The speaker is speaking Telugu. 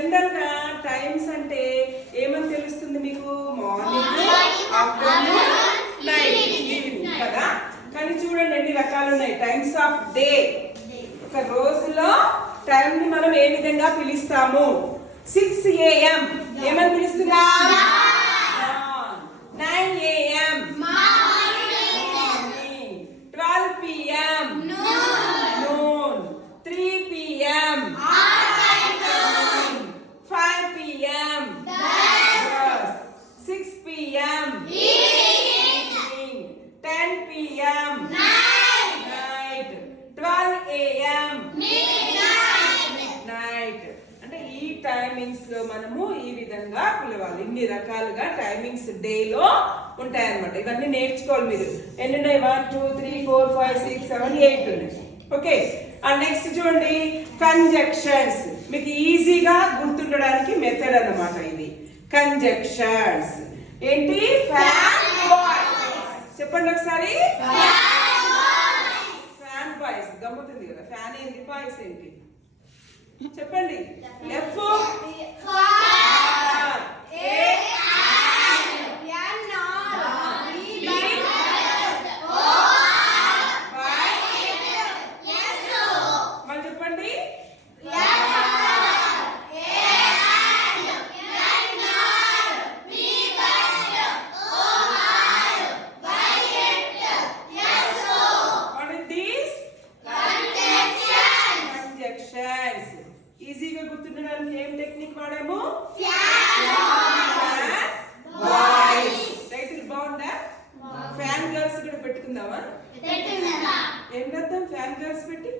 జనరల్గా టైమ్స్ అంటే ఏమని తెలుస్తుంది మీకు? మార్నింగ్ ఆఫ్టర్నూన్ నైట్ కదా? కానీ చూడండి ఎన్ని రకాలు ఉన్నాయి టైమ్స్ ఆఫ్ డే ఒక రోజులో టైంని మనం ఏ విధంగా పిలుస్తాము? సిక్స్ ఏఎం ఏమని పిలుస్తున్నా ten PM night twelve AM night అంటే ఈ టైమింగ్స్లో మనము ఈ విధంగా పిలవాలి. ఇన్ని రకాలుగా టైమింగ్స్ డే లో ఉంటాయన్నమాట. ఇవన్నీ నేర్చుకోవాలి మీరు. ఎన్ని ఉన్నాయి one two three four five six seven eight ఉన్నాయి. ఓకే అండ్ నెక్స్ట్ చూడండి. కంజక్షన్స్ మీకు ఈజీగా గుర్తుండడానికి మెథడ్ అన్నమాట ఇది. కంజక్షన్స్ ఏంటి? ఫ్యాన్ చెప్పండి ఒకసారి. ఫ్యాన్ బాయ్స్ గమ్ముతుంది కదా. ఫ్యాన్ ఏంటి? బాయ్స్ ఏంటి? చెప్పండి. F Conjunctions. ఈజీగా గుర్తుండడానికి ఏం టెక్నిక్ వాడాము? టైటిల్ బాగుందా? ఫ్యాన్ గర్ల్స్ కూడా పెట్టుకుందామా? ఏం అర్థం ఫ్యాన్ గర్ల్స్ పెట్టి.